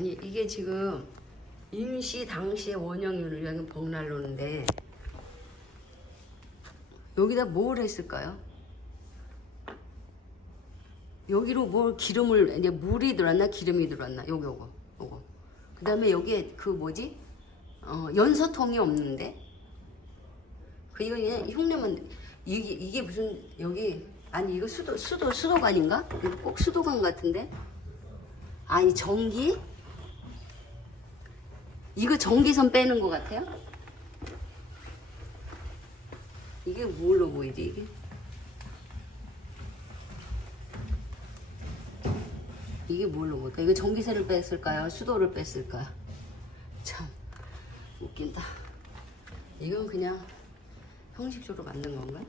아니 이게 지금 임시 당시의 원형을 위한 벽난로인데 여기다 뭘 했을까요? 여기로 뭘 기름을 이제 물이 들어왔나 기름이 들어왔나 요거 그 다음에 여기에 그 뭐지 연소통이 없는데 그 이거 그냥 흉내만 이게 무슨 여기 아니 이거 수도관인가? 이거 꼭 수도관 같은데 아니 전기 이거 전기선 빼는 것 같아요? 이게 뭘로 보이지 이게? 이게 뭘로 보일까? 이거 전기세를 뺐을까요? 수도를 뺐을까요? 참 웃긴다. 이건 그냥 형식적으로 만든 건가?